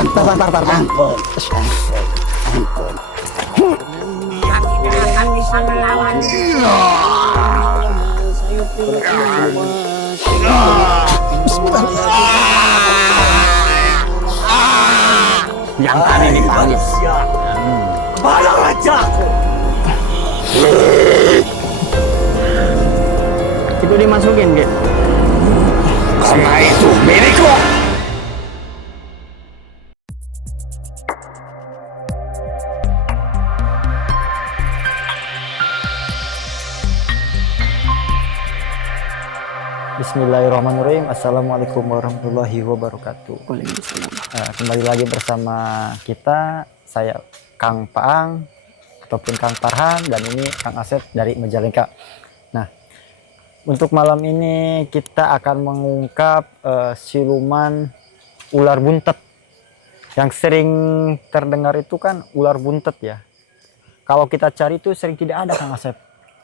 Tar. Ampun. Ampun. Dia tidak akan bisa melawan. Yang tadi dipanggil. Kepada rajaku. Itu dimasukin, Ge. Karena itu milikku. Bismillahirrahmanirrahim. Assalamualaikum warahmatullahi wabarakatuh. Kembali lagi bersama kita, saya Kang Paang ataupun Kang Farhan, dan ini Kang Asep dari Majalengka. Nah, untuk malam ini kita akan mengungkap siluman ular buntet. Yang sering terdengar itu kan ular buntet ya. Kalau kita cari itu sering tidak ada, Kang Asep.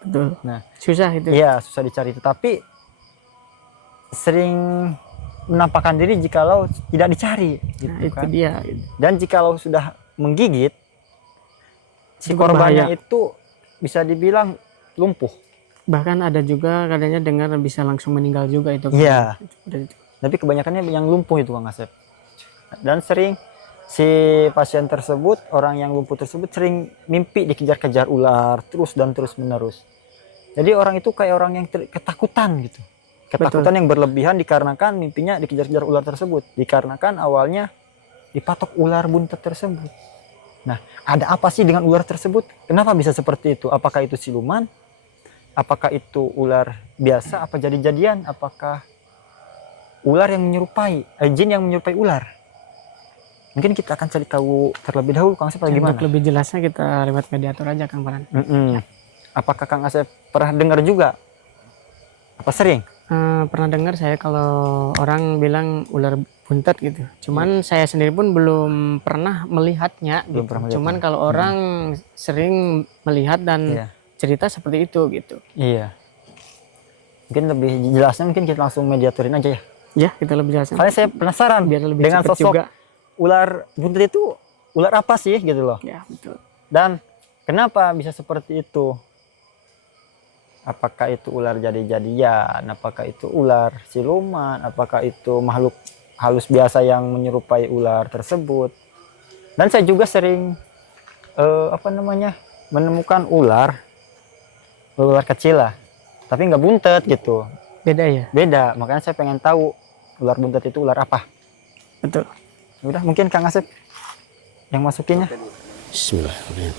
Betul. Nah, Susah itu. iya, susah dicari, tetapi sering menampakkan diri jikalau tidak dicari gitu. Nah, itu kan dia. Dan jikalau sudah menggigit, si Cukup korbannya bahaya. itu bisa dibilang lumpuh. Bahkan ada juga katanya dengar bisa langsung meninggal juga itu. Iya. Itu. Tapi kebanyakannya yang lumpuh itu, Kang Asep. Dan sering si pasien tersebut, orang yang lumpuh tersebut sering mimpi dikejar-kejar ular terus dan terus menerus. Jadi orang itu kayak orang yang ketakutan gitu. Ketakutan yang berlebihan dikarenakan mimpinya dikejar-kejar ular tersebut. Dikarenakan awalnya dipatok ular buntet tersebut. Nah, ada apa sih dengan ular tersebut? Kenapa bisa seperti itu? Apakah itu siluman? Apakah itu ular biasa? Apa jadi-jadian? Apakah ular yang menyerupai, jin yang menyerupai ular? Mungkin kita akan cari tahu terlebih dahulu, Kang Asep, bagaimana? Untuk lebih jelasnya kita lewat mediator aja, Kang Farhan. Apakah Kang Asep pernah dengar juga? Apa sering? Pernah dengar saya kalau orang bilang ular buntet gitu. Cuman saya sendiri pun belum pernah melihatnya. Belum Gitu. pernah melihatnya. Cuman kalau orang sering melihat dan Iya. cerita seperti itu gitu. Iya. Mungkin lebih jelasnya mungkin kita langsung mediatorin aja ya. Ya, kita lebih jelasnya. Soalnya saya penasaran Biar lebih dengan cepet sosok juga. ular buntet itu ular apa sih gitu loh. Ya, betul. Dan kenapa bisa seperti itu? Apakah itu ular jadi-jadian? Apakah itu ular siluman? Apakah itu makhluk halus biasa yang menyerupai ular tersebut? Dan saya juga sering menemukan ular kecil lah, tapi nggak buntet gitu. Beda ya? Beda, makanya saya pengen tahu ular buntet itu ular apa. Betul. Udah, mungkin Kang Asep yang masukinnya. Bismillahirrahmanirrahim.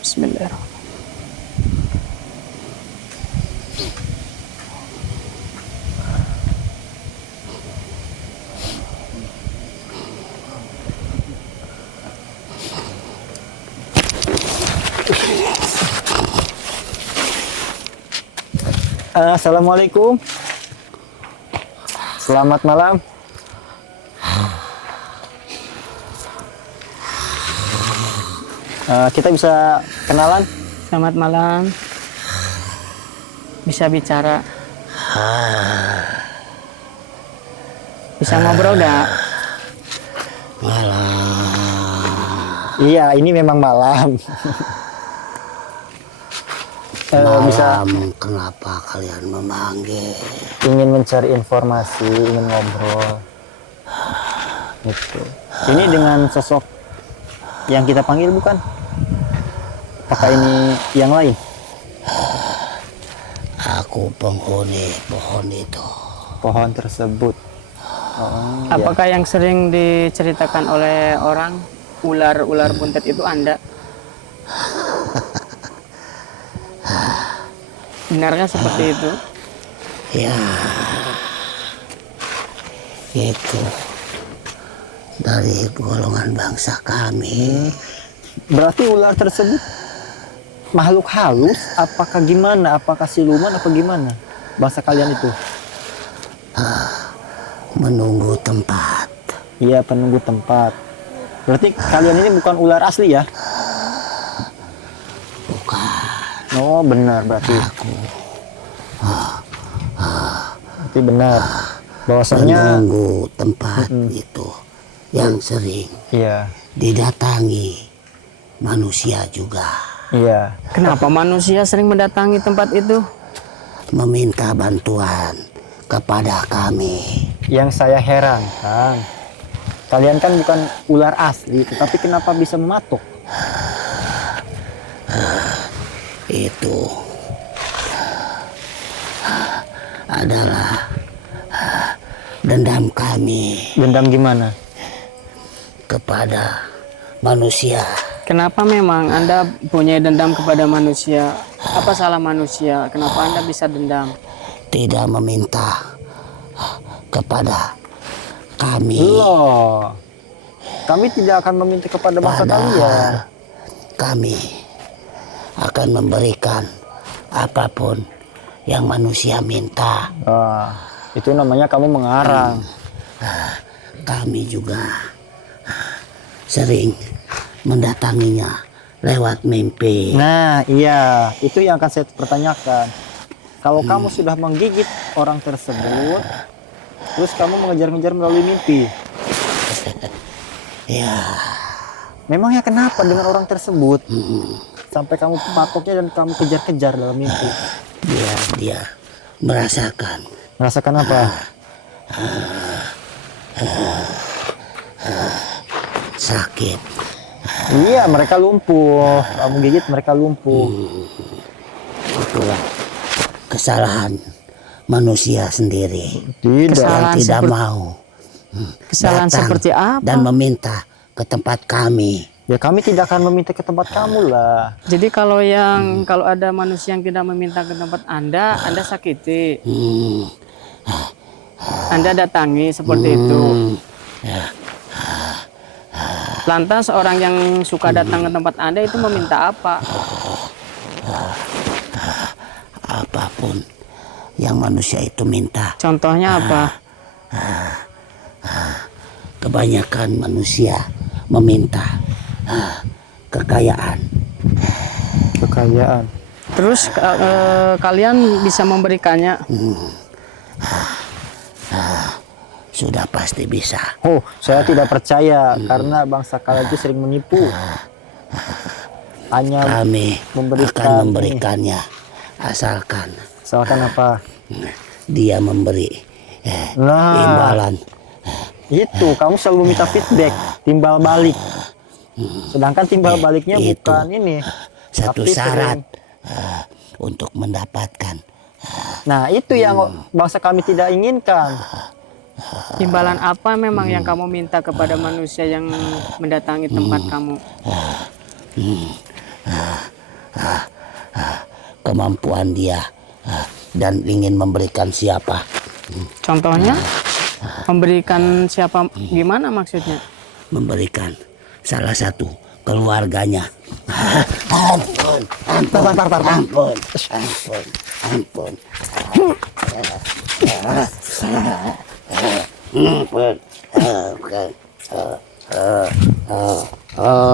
Bismillahirrahmanirrahim. Assalamualaikum. Selamat malam. Kita bisa kenalan? Selamat malam. Bisa bicara. Bisa ngobrol enggak? Iya, ini memang malam. Bisa Kenapa kalian memanggil? ingin mencari informasi, ingin ngobrol. Gitu. Ini dengan sosok yang kita panggil bukan? Apakah ini yang lain? Aku penghuni pohon itu. Pohon tersebut. Oh, iya. Apakah yang sering diceritakan oleh orang ular buntet itu Anda? Benarkah seperti itu? Ya, itu dari golongan bangsa kami. Berarti ular tersebut makhluk halus? Apakah gimana? Apakah siluman? Apa gimana? Bahasa kalian itu? Menunggu tempat. Iya, penunggu tempat. Berarti kalian ini bukan ular asli ya? Bukan. Oh, benar berarti. Berarti benar. Bahwasannya Menunggu tempat itu yang sering iya, didatangi manusia juga, iya. Kenapa manusia sering mendatangi tempat itu? meminta bantuan kepada kami. Yang saya heran, Kang. Kalian kan bukan ular asli, tetapi kenapa bisa mematuk? Itu adalah dendam kami Dendam gimana? kepada manusia. Kenapa memang Anda punya dendam kepada manusia? Apa salah manusia? Kenapa Anda bisa dendam? Tidak meminta kepada kami, Loh, kami tidak akan meminta kepada bangsa kalian. padahal kami akan memberikan apapun yang manusia minta. Ah, itu namanya kamu mengarang. Kami juga sering mendatanginya lewat mimpi. Nah, iya, itu yang akan saya pertanyakan. Kalau kamu sudah menggigit orang tersebut, terus kamu mengejar-ngejar melalui mimpi, Ya, memangnya kenapa dengan orang tersebut sampai kamu patoknya dan kamu kejar-kejar dalam mimpi? biar dia merasakan Merasakan apa? sakit. Iya, mereka lumpuh. Kamu gigit, mereka lumpuh. Itulah kesalahan manusia sendiri Tidak. yang Kesalahan tidak seperti- mau Kesalahan datang seperti apa? dan meminta ke tempat kami. Ya kami tidak akan meminta ke tempat kamu lah. Jadi kalau ada manusia yang tidak meminta ke tempat Anda sakiti. Hmm, Anda datangi seperti itu. Lantas orang yang suka datang ke tempat Anda itu meminta apa? apapun yang manusia itu minta. Contohnya apa? Kebanyakan manusia meminta kekayaan. Kekayaan. Terus kalian bisa memberikannya. Sudah pasti bisa. Oh, saya tidak percaya karena bangsa kalian itu sering menipu. Hanya Kami memberikan akan memberikannya asalkan misalkan apa? dia memberi Nah, imbalan. itu kamu selalu meminta feedback, timbal balik. Sedangkan timbal baliknya Itu. bukan ini. Satu tapi syarat sering- untuk mendapatkan. Nah, itu yang bangsa kami tidak inginkan. Imbalan apa memang yang kamu minta kepada manusia yang mendatangi tempat kamu? Kemampuan dia dan ingin memberikan siapa. Contohnya? Memberikan siapa? Gimana maksudnya? Memberikan salah satu keluarganya. Ampun, ampun, ampun, ampun, ampun.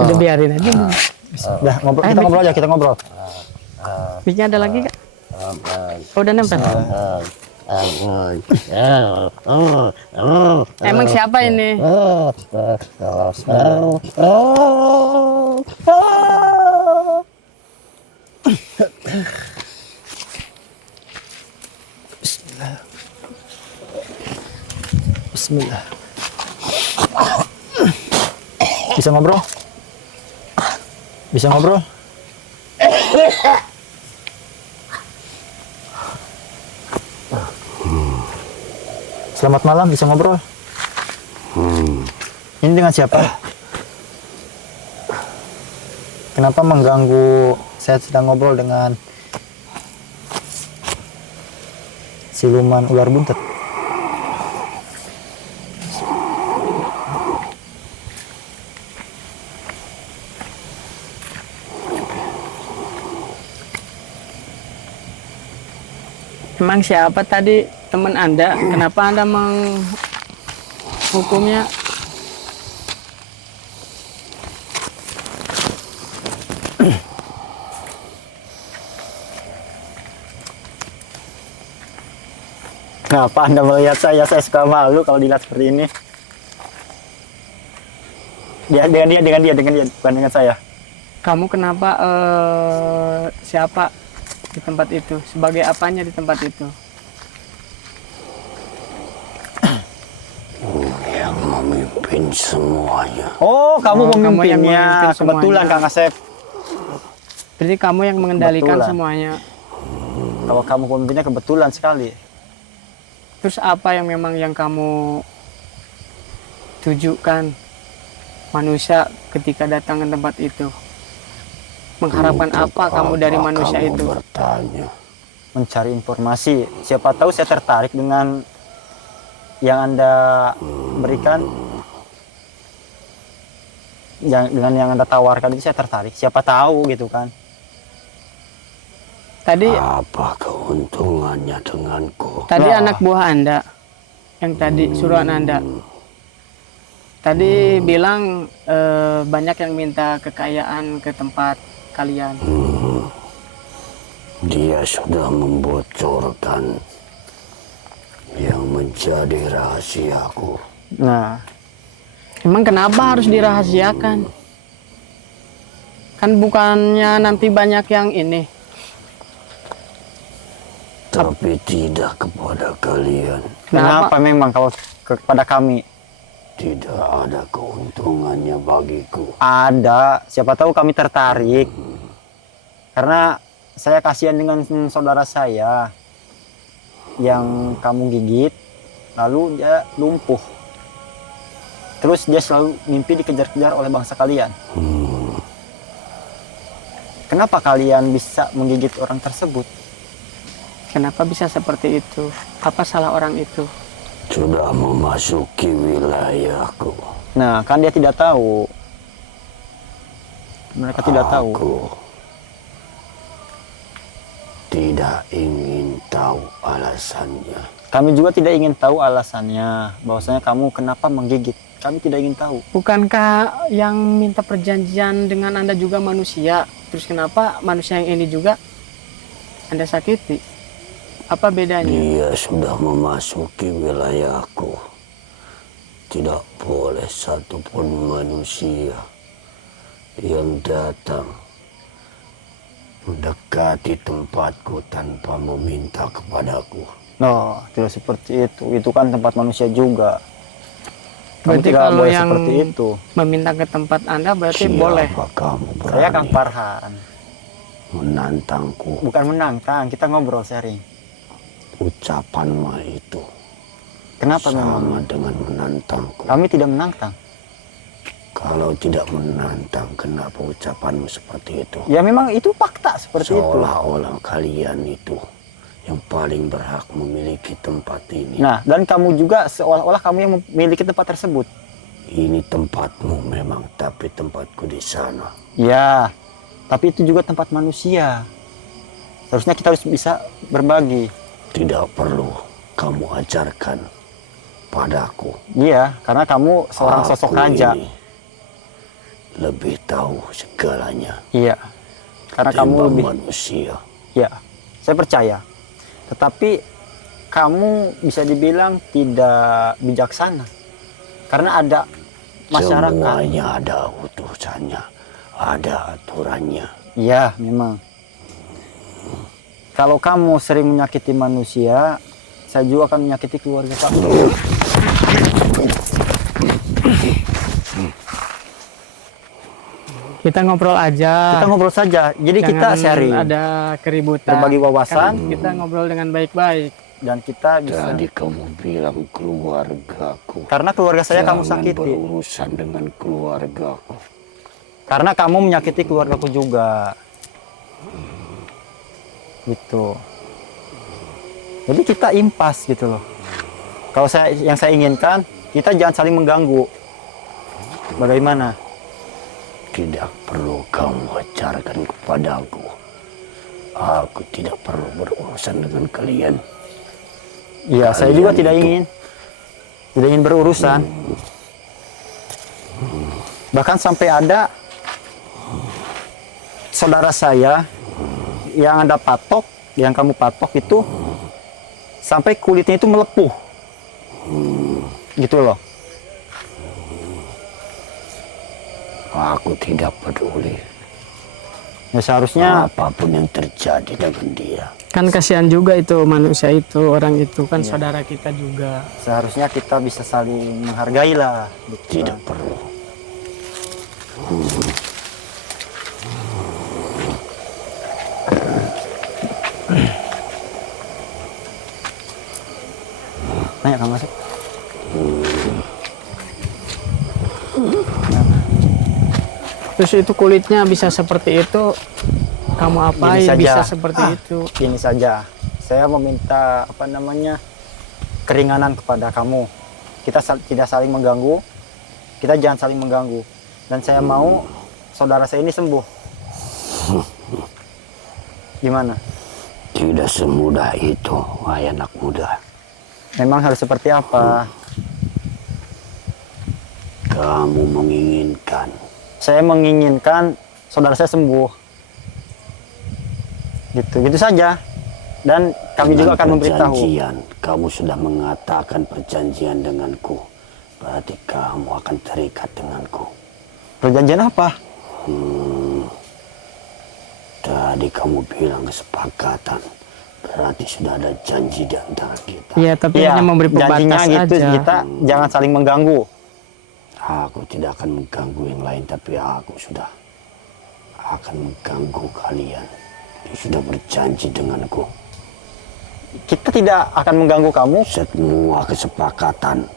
Udah biarin aja. Udah ngobrol, kita ngobrol aja, kita ngobrol. Mic-nya ada lagi kak? Oh, udah nempel. Emang siapa ini? Bismillah. Bisa ngobrol? Bisa ngobrol? Selamat malam, bisa ngobrol? Ini dengan siapa? Kenapa mengganggu? Saya sedang ngobrol dengan siluman ular buntet. Emang siapa tadi teman Anda? Kenapa Anda menghukumnya? Ngapa Anda melihat saya? Saya suka malu kalau dilihat seperti ini. Dengan dia, bukan dengan saya. Kamu kenapa siapa di tempat itu? Sebagai apanya di tempat itu? Yang memimpin semuanya. Oh, kamu Oh, kamu yang pemimpinnya. memimpin Kebetulan semuanya. Kang Asep. Berarti kamu yang mengendalikan Kebetulan. semuanya. Kalau kamu pemimpinnya kebetulan sekali. Terus apa yang memang yang kamu tujukan manusia ketika datang ke tempat itu? Mengharapkan apa kamu dari Apa manusia kamu itu? bertanya? Mencari informasi. Siapa tahu saya tertarik dengan yang Anda berikan. Dengan yang Anda tawarkan itu saya tertarik. Siapa tahu gitu kan. Tadi Apa keuntungannya denganku? Nah. anak buah Anda yang tadi suruhan Anda. Tadi bilang banyak yang minta kekayaan ke tempat kalian. Dia sudah membocorkan yang menjadi rahasiaku. Nah, Emang kenapa harus dirahasiakan? Kan bukannya nanti banyak yang ini. Tapi tidak kepada kalian. kenapa memang kalau kepada kami? Tidak ada keuntungannya bagiku. Ada, siapa tahu kami tertarik. Karena saya kasihan dengan saudara saya yang kamu gigit, lalu dia lumpuh. Terus dia selalu mimpi dikejar-kejar oleh bangsa kalian. Kenapa kalian bisa menggigit orang tersebut? Kenapa bisa seperti itu? Apa salah orang itu? Sudah memasuki wilayahku. Nah, kan dia tidak tahu. Mereka tidak tahu. Aku tidak ingin tahu alasannya. Kami juga tidak ingin tahu alasannya. Bahwasanya kamu kenapa menggigit. Kami tidak ingin tahu. Bukankah yang minta perjanjian dengan Anda juga manusia? Terus kenapa manusia yang ini juga Anda sakiti? Apa bedanya? Dia sudah memasuki wilayahku. Tidak boleh satupun manusia yang datang mendekati tempatku tanpa meminta kepadaku. No, tidak seperti itu. Itu kan tempat manusia juga. Kamu Berarti tidak kalau boleh yang seperti itu. meminta ke tempat Anda berarti Siapa boleh. kamu Saya Kang berani Farhan. menantangku? Bukan menantang, kita ngobrol sharing. Ucapanmu itu Kenapa sama memang? dengan menantangku. Kami tidak menantang. Kalau tidak menantang, kenapa ucapanmu seperti itu? Ya memang itu fakta seperti itu. Seolah-olah kalian itu yang paling berhak memiliki tempat ini. Nah, dan kamu juga seolah-olah kamu yang memiliki tempat tersebut. Ini tempatmu memang, tapi tempatku di sana. Ya, tapi itu juga tempat manusia. Seharusnya kita harus bisa berbagi. Tidak perlu kamu ajarkan padaku. Iya, karena kamu seorang sosok Aku raja. ini lebih tahu segalanya. Iya, karena kamu Timbang lebih. manusia. Ya, saya percaya. Tetapi kamu bisa dibilang tidak bijaksana. Karena ada masyarakat. Semuanya ada utusannya, ada aturannya. Iya, memang. Kalau kamu sering menyakiti manusia, saya juga akan menyakiti keluarga kamu. Kita ngobrol aja. Kita ngobrol saja. Jadi kita Jangan sharing, ada keributan. berbagi wawasan, Kan kita ngobrol dengan baik-baik. dan kita bisa. Jadi kamu bilang keluargaku. Karena keluarga saya kamu Jangan sakiti. berurusan dengan keluargaku. Karena kamu menyakiti keluargaku juga. Gitu. Jadi kita impas gitu loh. Kalau yang saya inginkan, kita jangan saling mengganggu. Bagaimana? Tidak perlu kamu ajarkan kepadaku. Aku tidak perlu berurusan dengan kalian. Iya, saya Kalian juga tidak itu- ingin berurusan. Bahkan sampai ada saudara saya yang Anda patok, yang kamu patok itu sampai kulitnya itu melepuh. Gitu loh. Aku tidak peduli. Ya seharusnya Apapun yang terjadi dengan dia. Kan kasihan juga itu manusia itu, orang itu kan saudara kita juga. seharusnya kita bisa saling menghargai lah. Gitu Tidak kan. perlu. Banyak Kang Asep. Terus itu kulitnya bisa seperti itu, kamu apain saja. bisa seperti itu? Ini saja. Saya meminta apa namanya keringanan kepada kamu. Kita tidak saling mengganggu. Kita jangan saling mengganggu. Dan saya mau saudara saya ini sembuh. Gimana? Tidak semudah itu, wahai anak muda. Memang harus seperti apa? Kamu menginginkan. Saya menginginkan saudara saya sembuh. Gitu saja. Dan kami juga akan memberitahu. Perjanjian, kamu sudah mengatakan perjanjian denganku. Berarti kamu akan terikat denganku. Perjanjian apa? Tadi kamu bilang kesepakatan. Berarti sudah ada janji di antara kita. Iya, tapi Ya, hanya memberi janjinya pembatas gitu. aja. Kita jangan saling mengganggu. Aku tidak akan mengganggu yang lain, tapi aku sudah akan mengganggu kalian. Yang sudah berjanji denganku. Kita tidak akan mengganggu kamu. Semua kesepakatan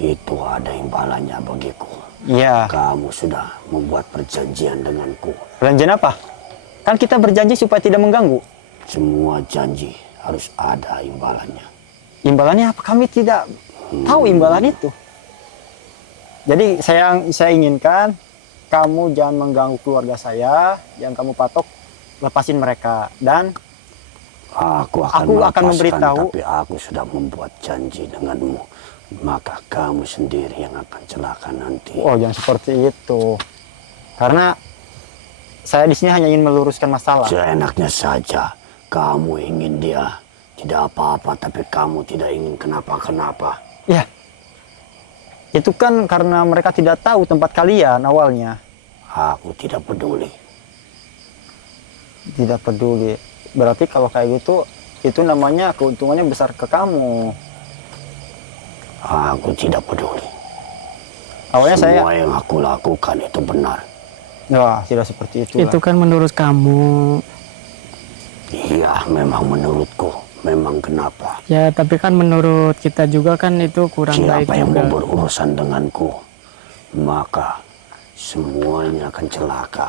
itu ada imbalannya bagiku. Iya. Kamu sudah membuat perjanjian denganku. Perjanjian apa? Kan kita berjanji supaya tidak mengganggu. Semua janji harus ada imbalannya. Imbalannya apa? Kami tidak tahu imbalan itu. Jadi saya inginkan kamu jangan mengganggu keluarga saya, yang kamu patok, lepasin mereka. Dan Aku Aku akan melepaskan, memberitahu. tapi aku sudah membuat janji denganmu. Maka kamu sendiri yang akan celaka nanti. oh jangan seperti itu. Karena saya di sini hanya ingin meluruskan masalah. Seenaknya saja. Kamu ingin dia tidak apa-apa, tapi kamu tidak ingin kenapa-kenapa. Ya. Itu kan karena mereka tidak tahu tempat kalian awalnya. Aku tidak peduli. Tidak peduli. Berarti kalau kayak gitu, itu namanya keuntungannya besar ke kamu. Aku tidak peduli. Awalnya Semua yang aku lakukan itu benar. Wah, tidak seperti itu. Itu kan menurut kamu. Iya, memang menurutku. Memang kenapa? Ya, tapi kan menurut kita juga kan itu kurang baik Siapa yang juga. mau berurusan denganku, maka semuanya akan celaka.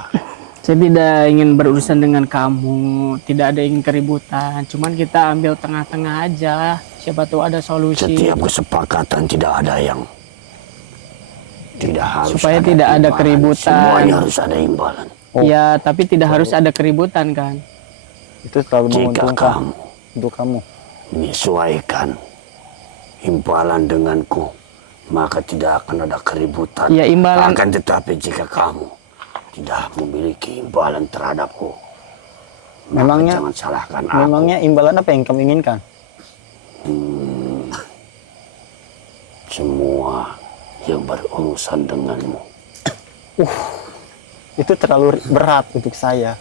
Saya tidak ingin berurusan dengan kamu, tidak ada ingin keributan. Cuman kita ambil tengah-tengah aja. Siapa tahu ada solusi. Setiap kesepakatan tidak ada yang tidak harus Supaya tidak ada imbalan. keributan. Semuanya harus ada imbalan. Ya, tapi tidak harus ada keributan kan. Itu terlalu Jika menguntungkan kamu untuk kamu. menyesuaikan imbalan denganku, maka tidak akan ada keributan. Ya, imbalan. Akan tetapi jika kamu tidak memiliki imbalan terhadapku, maka Memangnya jangan salahkan aku. memangnya imbalan apa yang kamu inginkan? Semua yang berurusan denganmu. Itu terlalu berat untuk saya.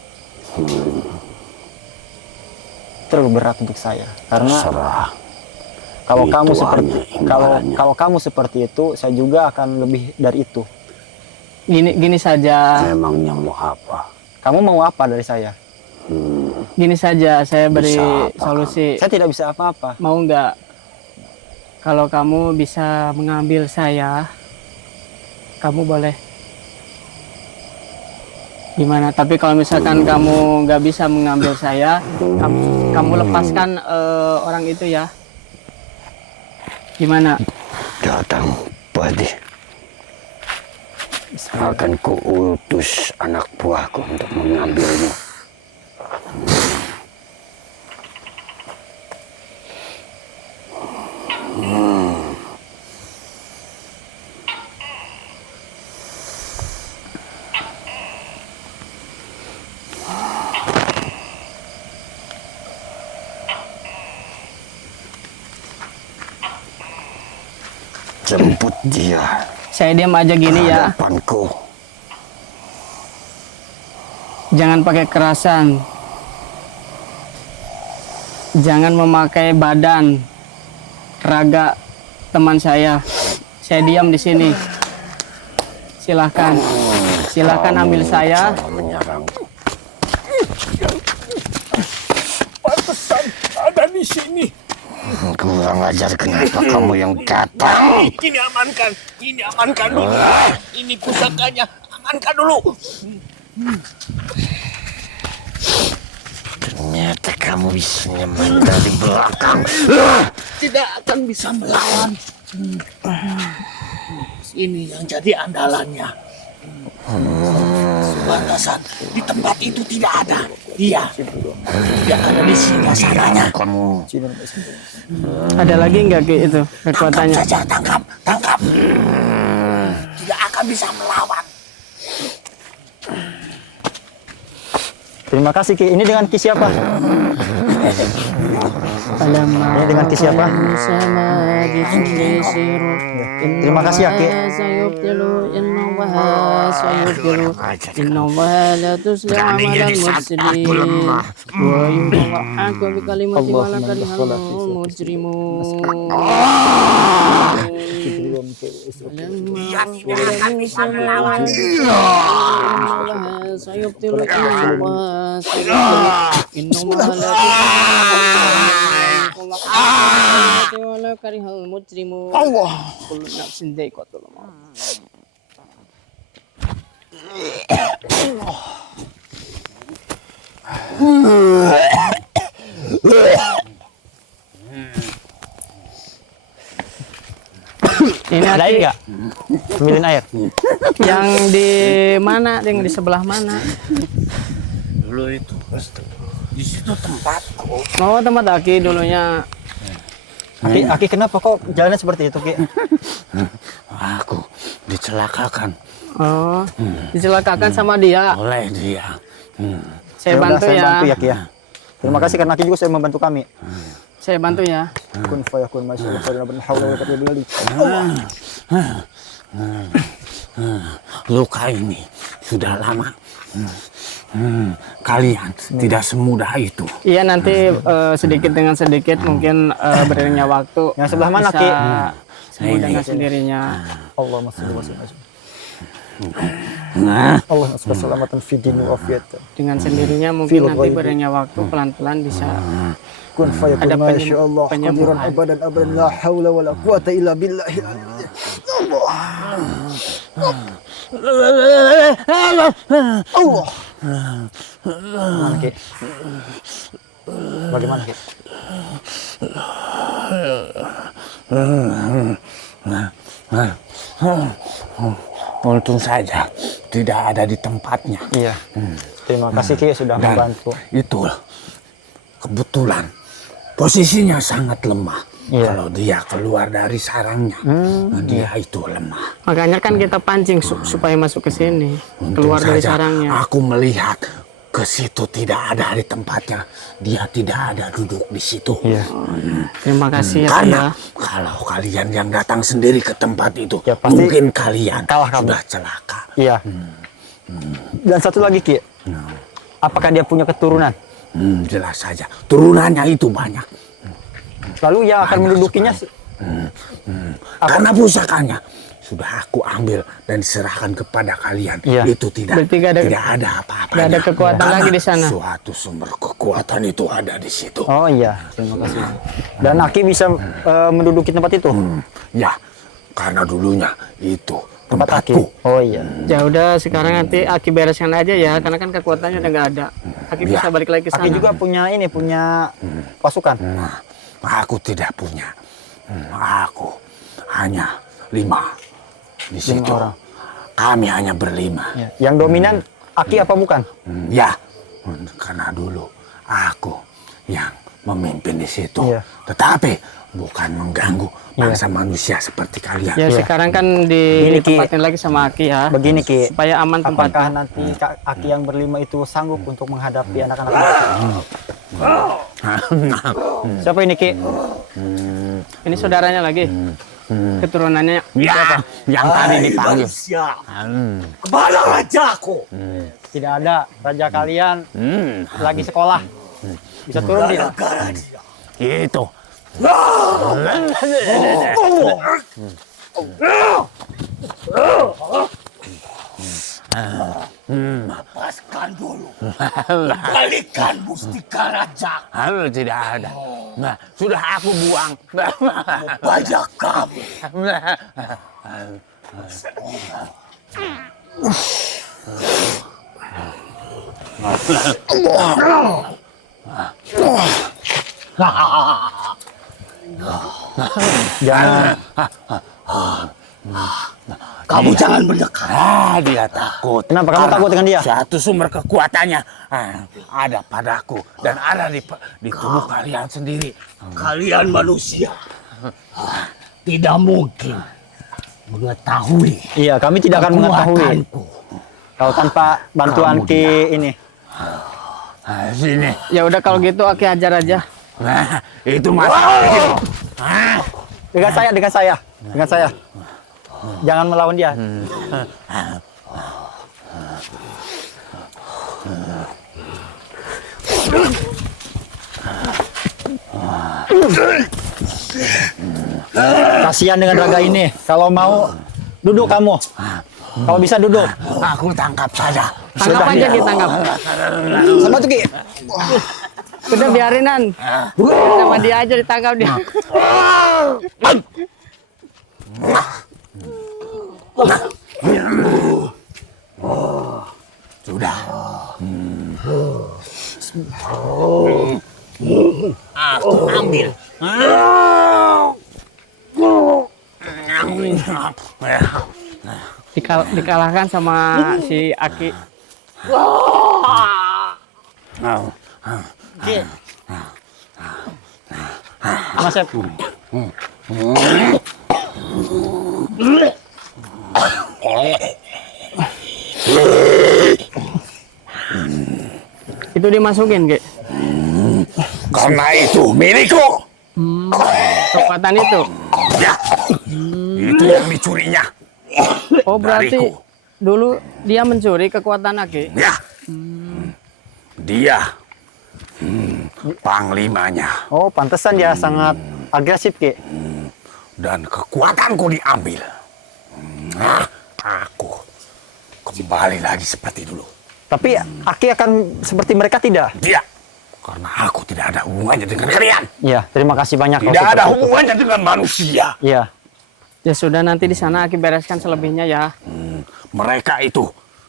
Terlalu berat untuk saya. Karena Serah. kalau Itu kamu seperti hanya imbalannya. kalau kamu seperti itu, saya juga akan lebih dari itu. Gini saja. Memangnya mau apa? Kamu mau apa dari saya? Gini saja, saya beri Bisa apa, solusi. Saya tidak bisa apa-apa. Mau nggak? Kalau kamu bisa mengambil saya, kamu boleh. Gimana? Tapi kalau misalkan kamu nggak bisa mengambil saya, kamu lepaskan orang itu ya. Gimana? Datang, Padi. Akan kuutus anak buahku untuk mengambilmu. Jemput dia. Saya diam aja gini ya. Hadapanku. Jangan pakai kekerasan. Jangan memakai badan, raga teman saya. Saya diam di sini. Silahkan ambil saya. Menyerangku. Pantesan ada di sini. Kurang ajar, kenapa kamu yang datang? Ini amankan dulu. Ini pusakanya, amankan dulu. Ternyata kamu bisa nyaman dari belakang. Tidak akan bisa melawan. Ini yang jadi andalannya. Batasan di tempat itu tidak ada. Dia tidak ada di singgasananya. Kamu Ada lagi nggak Ki itu kekuatannya? Saja tangkap. Tidak akan bisa melawan. Terima kasih Ki. Ini dengan Ki siapa? Ini dengan Ki siapa? Terima kasih ya Ki. Allah. Ini Ada air Aki, nggak? Ambilin air. yang di mana? Yang di sebelah mana? Dulu itu di situ tempatku. Oh, tempat Aki dulunya. Aki kenapa kok jalannya seperti itu Ki? Aku dicelakakan Oh, dicelakakan sama dia. oleh dia. Saya Ya udah, bantu saya ya. bantu ya Ki ya. Terima kasih karena Ki juga saya membantu kami. Saya bantu ya. Kun fayakun masyaallah wa la haula wa la quwwata illa billah. Luka ini sudah lama. Kalian tidak semudah itu. Iya nanti sedikit dengan sedikit mungkin beriringnya waktu. Yang sebelah mana, bisa Ki? sembuh dengan sendirinya. Allahumma shalli wa sallim. Nah, Allah nasbah selamatan fi dini wa afiyatan. Dengan sendirinya mungkin nanti beriringnya waktu pelan-pelan bisa. Kun fayakun Ada masyaallah penyembuhan. qadiran abadan abadan la haula wa la quwwata illa billahi. Allah. Bagaimana Ki? Bagaimana Ki? untung saja tidak ada di tempatnya. Iya. Terima kasih Ki sudah Dan membantu. itu kebetulan posisinya sangat lemah. Iya. Kalau dia keluar dari sarangnya, dia itu lemah. Makanya kan kita pancing supaya masuk ke sini, Untung keluar dari saja sarangnya. aku melihat ke situ tidak ada di tempatnya. Dia tidak ada duduk di situ. Iya. Terima kasih ya Ki Karena ya. kalau kalian yang datang sendiri ke tempat itu, Ya, pasti mungkin kalian kalah kamu. sudah celaka. Iya. Dan satu lagi Ki. Apakah dia punya keturunan? Jelas saja, turunannya itu banyak. Lalu yang akan mendudukinya Karena pusakanya sudah aku ambil dan diserahkan kepada kalian. Iya. Itu tidak Berarti nggak ada apa-apa. nggak ada kekuatan lagi di sana. Suatu sumber kekuatan itu ada di situ. Oh iya, terima kasih. Dan Aki bisa menduduki tempat itu. Ya, karena dulunya itu Tempat Aki. tempatku. Oh iya. Ya udah sekarang nanti Aki bereskan aja ya, karena kan kekuatannya udah nggak ada. Aki Ya. bisa balik lagi ke sana. Aki juga punya pasukan. Nah, aku tidak punya. Aku hanya 5 di situ. orang. Kami hanya berlima. Ya. Yang dominan Aki apa bukan? Ya, karena dulu aku yang memimpin di situ. Iya. Tetapi bukan mengganggu bangsa manusia seperti kalian. Ya Iya. sekarang kan Gini, Ki. ditempatin lagi sama Aki ya. Begini Ki. Supaya aman Apakah tempatnya. nanti Aki yang berlima itu sanggup untuk menghadapi anak-anak mereka? Siapa ini Ki? Ini saudaranya lagi. keturunannya Ya, siapa? yang tadi dipanggil. manusia, Hmm. kemana rajaku? Tidak ada. Raja kalian Hmm. lagi sekolah. Bisa turun tidak? Gara-gara dia. Itu. Lepaskan dulu. Kembalikan mustika raja. Tidak ada. Nah, sudah aku buang. Banyak kamu. Jangan. Kamu jangan mendekat. Dia takut. Kenapa kamu Karena takut dengan dia? Satu sumber kekuatannya ada padaku dan ada di tubuh kalian sendiri. Kalian manusia tidak mungkin mengetahui Iya, kami tidak akan mengetahui. kekuatanku. Kalau tanpa bantuan Kamu Ki ini. Sini. Ya udah kalau gitu Aki ajar aja. Nah, itu masalah. Dengan saya, dengan saya. Dengan saya. Jangan melawan dia. Kasihan dengan raga ini. Kalau mau duduk kamu. Kalau bisa duduk. Aku tangkap saja. Tangkap aja kita tangkap. Sama tuh Ki. Udah biarinan. Sama dia aja ditangkap dia. Sudah. Aku ambil. Dikalahkan sama si Aki. Ki. Mas Sep. Itu dimasukin, Ki. Karena itu milikku. Kekuatan itu. Ya. Itu yang dicurinya. Oh, berarti Dariku. dulu dia mencuri kekuatan Aki. Ya. Dia panglimanya Oh, pantesan dia sangat agresif Ki. dan kekuatanku diambil. Nah, aku kembali lagi seperti dulu. Tapi Aki akan seperti mereka tidak? Tidak. Karena aku tidak ada hubungannya dengan kalian. Iya, terima kasih banyak. kalau Tidak ada seperti itu. hubungannya dengan manusia. Iya. Ya sudah, nanti di sana Aki bereskan selebihnya ya. Mereka itu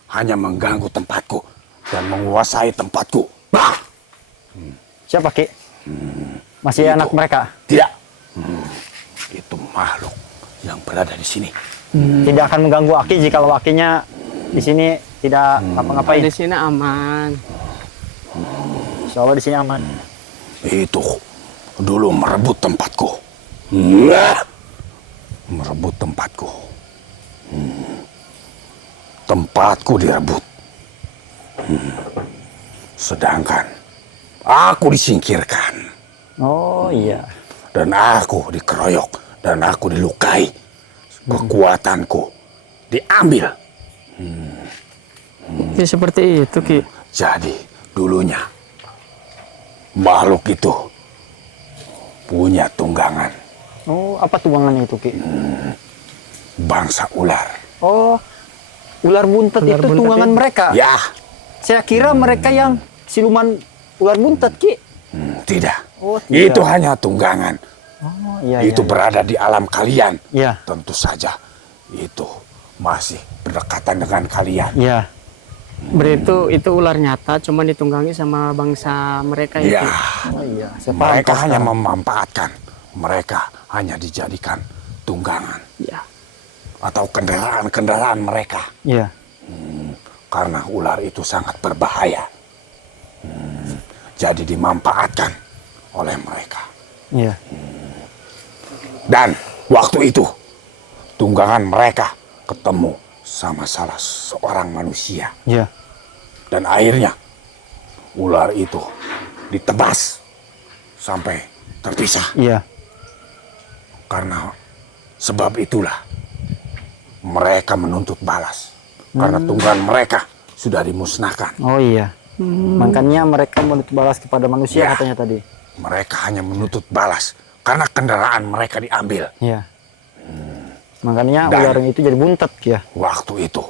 hanya mengganggu tempatku dan menguasai tempatku. Bah! Siapa Ki? Masih anak mereka? Tidak. Itu makhluk yang berada di sini. Tidak akan mengganggu Aki jika Akinya di sini tidak ngapa-ngapain. Di sini aman. Insya Allah di sini aman. Itu dulu merebut tempatku. Nah, merebut tempatku. Tempatku direbut. Sedangkan aku disingkirkan Oh iya. dan aku dikeroyok dan aku dilukai. Kekuatanku diambil. Ya seperti itu, Ki. Jadi dulunya makhluk itu punya tunggangan Oh, apa tunggangannya itu Ki? bangsa ular. Oh, ular buntet Ular itu buntet tunggangan itu. mereka. Ya, Saya kira mereka yang siluman ular buntet Ki. tidak. Oh, tidak. Itu hanya tunggangan. Oh iya. Itu iya, berada di alam kalian. Iya. Tentu saja itu masih berdekatan dengan kalian. Iya. Berarti itu ular nyata, cuma ditunggangi sama bangsa mereka itu. Ya, Oh iya. Saya paham, mereka Pak, hanya sekarang. memanfaatkan. Mereka hanya dijadikan tunggangan Ya. atau kendaraan-kendaraan mereka. Iya. Karena ular itu sangat berbahaya. Jadi dimanfaatkan oleh mereka. Iya. Dan waktu itu tunggangan mereka ketemu sama salah seorang manusia. Iya. Dan akhirnya ular itu ditebas sampai terpisah. Iya. Karena Sebab itulah mereka menuntut balas. Karena tunggangan mereka sudah dimusnahkan. Oh iya. Makanya mereka menuntut balas kepada manusia Ya. katanya tadi. Mereka hanya menuntut balas karena kendaraan mereka diambil. Iya. Makanya Dan- ular itu jadi buntet ya. Waktu itu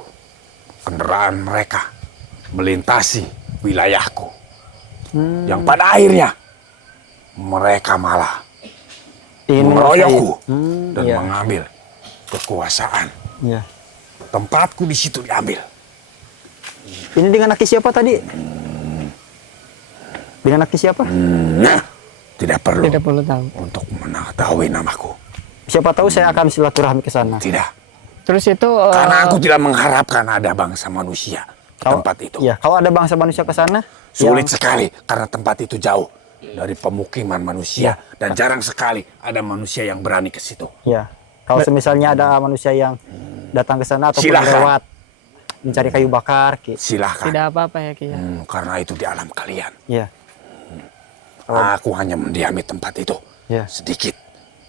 kendaraan mereka melintasi wilayahku. Yang pada akhirnya mereka malah Ingin mengeroyokku menguasai. dan Iya. mengambil kekuasaan. Iya. Tempatku di situ diambil. Ini dengan aki siapa tadi? Dengan aki siapa? Nah, tidak perlu Tidak perlu tahu. untuk mengetahui namaku. Siapa tahu saya akan silaturahmi ke sana. Tidak, Terus itu karena aku tidak mengharapkan ada bangsa manusia di Kalau- tempat itu. Iya, kalau ada bangsa manusia ke sana, Sulit yang- sekali karena tempat itu jauh dari pemukiman manusia dan jarang sekali ada manusia yang berani ke situ. Iya. Kalau misalnya ada manusia yang datang ke sana ataupun Silakan. lewat mencari kayu bakar, Silahkan. tidak apa-apa ya Ki ya. Karena itu di alam kalian. Iya. Aku hanya mendiami tempat itu. Iya. Sedikit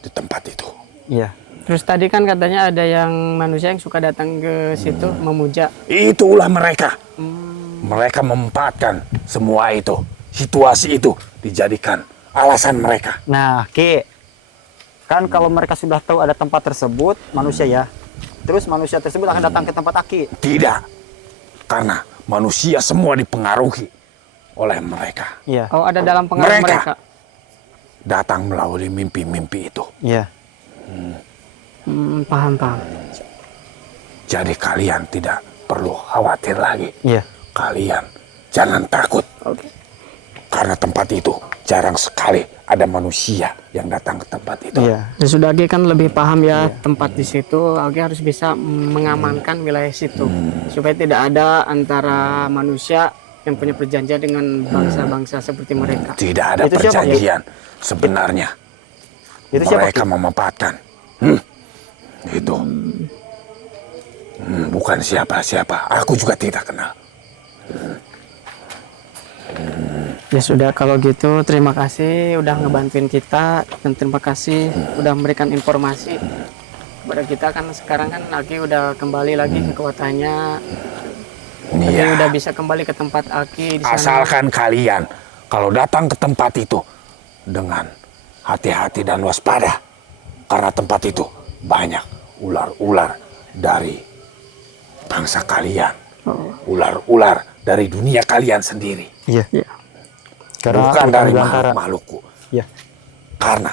di tempat itu. Iya. Terus tadi kan katanya ada yang manusia yang suka datang ke situ memuja. Itulah mereka. Mereka memanfaatkan semua itu. Situasi itu dijadikan alasan mereka. Nah, Ki, kan kalau mereka sudah tahu ada tempat tersebut, manusia ya, terus manusia tersebut akan datang ke tempat Aki. Tidak. Karena manusia semua dipengaruhi oleh mereka. Iya. Oh, ada dalam pengaruh Mereka. mereka. Datang melalui mimpi-mimpi itu. Iya. Paham. Jadi kalian tidak perlu khawatir lagi. Iya. Kalian jangan takut. Oke. Karena tempat itu jarang sekali ada manusia yang datang ke tempat itu. Iya. Ya sudah Agi kan lebih paham ya tempat di situ. Agi harus bisa mengamankan wilayah situ supaya tidak ada antara manusia yang punya perjanjian dengan bangsa-bangsa seperti mereka. Tidak ada Itu siapa, perjanjian. Sebenarnya Itu siapa? mereka Ki? memanfaatkan. Itu. Bukan siapa-siapa. Aku juga tidak kenal. Ya sudah kalau gitu terima kasih udah ngebantuin kita dan terima kasih udah memberikan informasi kepada kita kan sekarang kan Aki udah kembali lagi kekuatannya. Aki Iya. udah bisa kembali ke tempat Aki di sana. Asalkan kalian kalau datang ke tempat itu dengan hati-hati dan waspada. Karena tempat itu banyak ular-ular dari bangsa kalian. Ular-ular dari dunia kalian sendiri. Iya. Ya. Karena Bukan hutan dari belantara. makhluk-makhlukku. Iya. Karena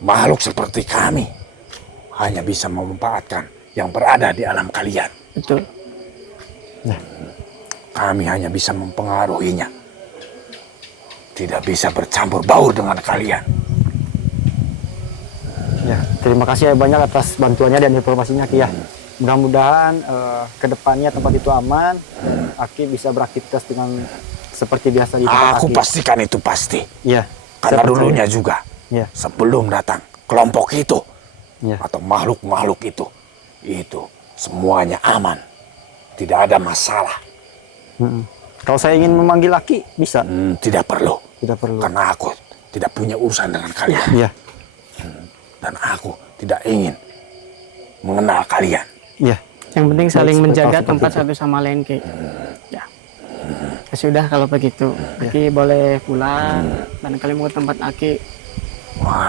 makhluk seperti kami hanya bisa memanfaatkan yang berada di alam kalian. Betul. Kami hanya bisa mempengaruhinya. Tidak bisa bercampur baur dengan kalian. Ya, terima kasih banyak atas bantuannya dan informasinya, Ki ya. Mudah-mudahan ke depannya tempat itu aman, Aki bisa beraktivitas dengan seperti biasa di tempat Aku Aki. pastikan itu pasti. Iya. Karena Saya percaya. dulunya juga Iya. sebelum datang kelompok itu Iya. atau makhluk-makhluk itu semuanya aman. Tidak ada masalah. Mm-mm. Kalau saya ingin memanggil Aki, bisa? Tidak perlu. Tidak perlu. Karena aku tidak punya urusan dengan kalian. Iya. Dan aku tidak ingin mengenal kalian. Iya. Yang penting saling Baik, menjaga seperti tempat itu. satu sama lain Ki. Ya. Ya sudah kalau begitu Aki boleh pulang dan kalian mau ke tempat Aki.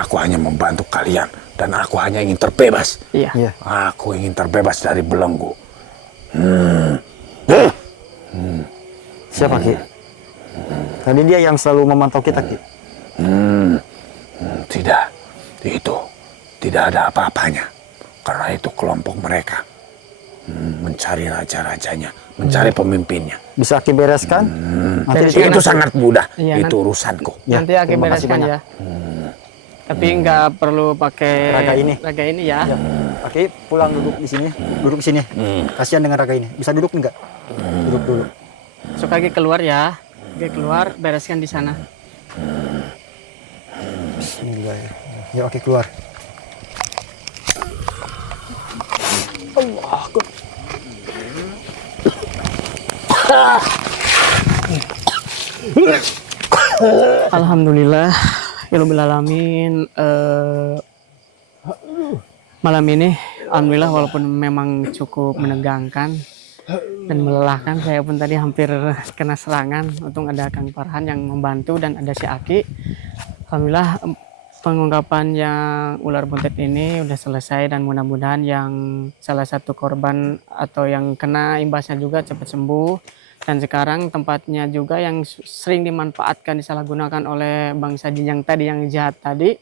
Aku hanya membantu kalian dan aku hanya ingin terbebas. Iya. Iya. Aku ingin terbebas dari belenggu. Siapa, Ki? Tadi dia yang selalu memantau kita, Ki. Tidak, itu tidak ada apa-apanya. Karena itu kelompok mereka mencari raja-rajanya, mencari pemimpinnya. Bisa Aki bereskan? Nanti Bereskan. Itu sangat mudah. Iya, itu urusanku. Ya, Nanti Aki terima kasih bereskan banyak. ya. Tapi nggak perlu pakai Raga ini. Raga ini ya. Ya. Aki pulang duduk di sini. Duduk di sini. Kasihan dengan raga ini. Bisa duduk enggak? Duduk dulu. Suka Aki keluar ya. Aki keluar bereskan di sana. Bismillah ya. Ya, Aki keluar. Alhamdulillah, ya Rabbil alamin. malam ini alhamdulillah walaupun memang cukup menegangkan dan melelahkan, saya pun tadi hampir kena serangan. Untung ada Kang Farhan yang membantu dan ada si Aki. Alhamdulillah pengungkapan yang ular buntet ini udah selesai dan mudah-mudahan yang salah satu korban atau yang kena imbasnya juga cepat sembuh. Dan sekarang tempatnya juga yang sering dimanfaatkan, disalahgunakan oleh bangsa jin yang tadi, yang jahat tadi,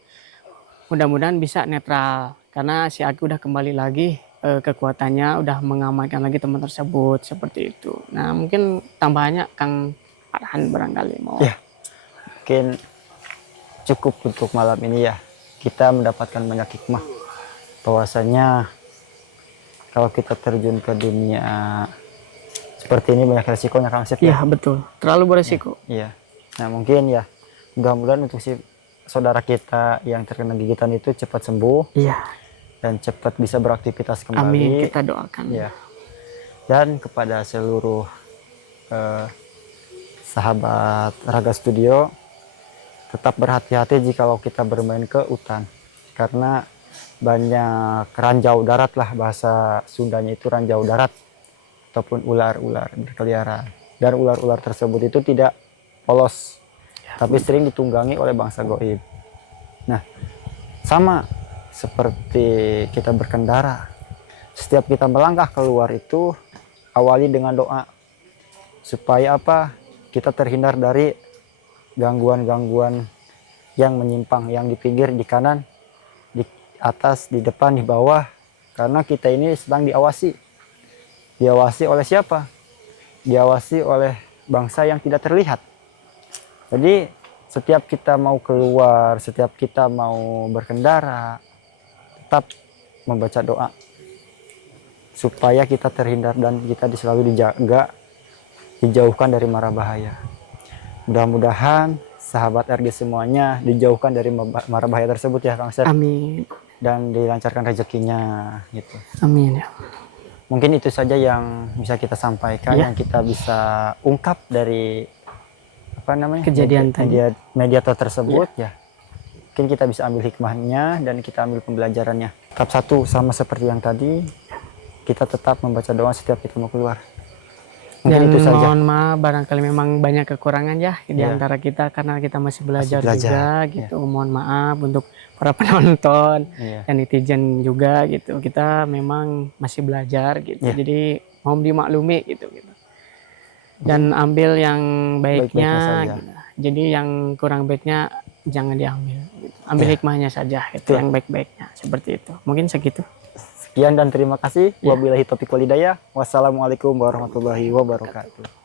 mudah-mudahan bisa netral. Karena si Aki udah kembali lagi kekuatannya, udah mengamankan lagi teman tersebut, seperti itu. Nah mungkin tambahannya Kang Farhan barangkali mau. Ya, mungkin cukup untuk malam ini ya. Kita mendapatkan banyak hikmah. Bahwasanya kalau kita terjun ke dunia seperti ini banyak resikonya Kang Asep. Iya betul, terlalu beresiko. Iya. Nah mungkin ya mudah-mudahan untuk si saudara kita yang terkena gigitan itu cepat sembuh Iya, dan cepat bisa beraktivitas kembali. amin, kita doakan. Ya. Dan kepada seluruh sahabat Raga Studio, tetap berhati-hati jikalau kita bermain ke hutan, karena banyak ranjau darat lah, bahasa Sundanya itu ranjau darat ataupun ular-ular berkeliaran, dan ular-ular tersebut itu tidak polos tapi sering ditunggangi oleh bangsa goib. Nah sama seperti kita berkendara, setiap kita melangkah keluar itu awali dengan doa supaya apa, kita terhindar dari gangguan-gangguan yang menyimpang, yang di pinggir, di kanan, di atas, di depan, di bawah. Karena kita ini sedang diawasi. Diawasi oleh siapa? Diawasi oleh bangsa yang tidak terlihat. Jadi setiap kita mau keluar, setiap kita mau berkendara, tetap membaca doa supaya kita terhindar dan kita selalu dijaga, dijauhkan dari mara bahaya. Mudah-mudahan sahabat RG semuanya dijauhkan dari mara bahaya tersebut ya Kang Sep. Amin. Dan dilancarkan rezekinya gitu. Amin ya. Mungkin itu saja yang bisa kita sampaikan, Ya. yang kita bisa ungkap dari apa namanya Kejadian mediator tersebut ya. Mungkin kita bisa ambil hikmahnya dan kita ambil pembelajarannya. Tetap satu, sama seperti yang tadi, kita tetap membaca doa setiap kita mau keluar. Mungkin Dan itu saja. mohon maaf barangkali memang banyak kekurangan ya di Iya. antara kita karena kita masih belajar, Masih belajar, juga gitu. Mohon maaf untuk para penonton Iya. dan netizen juga gitu. Kita memang masih belajar gitu. Iya. Jadi mohon dimaklumi gitu. Dan ambil yang baiknya. Baik-baiknya saja. Gitu. Jadi yang kurang baiknya jangan diambil. Gitu. Ambil Iya. hikmahnya saja itu Betul. yang baik-baiknya seperti itu. Mungkin segitu. Sekian dan terima kasih. Ya. Wabillahi taufiq wal hidayah. Wassalamualaikum warahmatullahi wabarakatuh.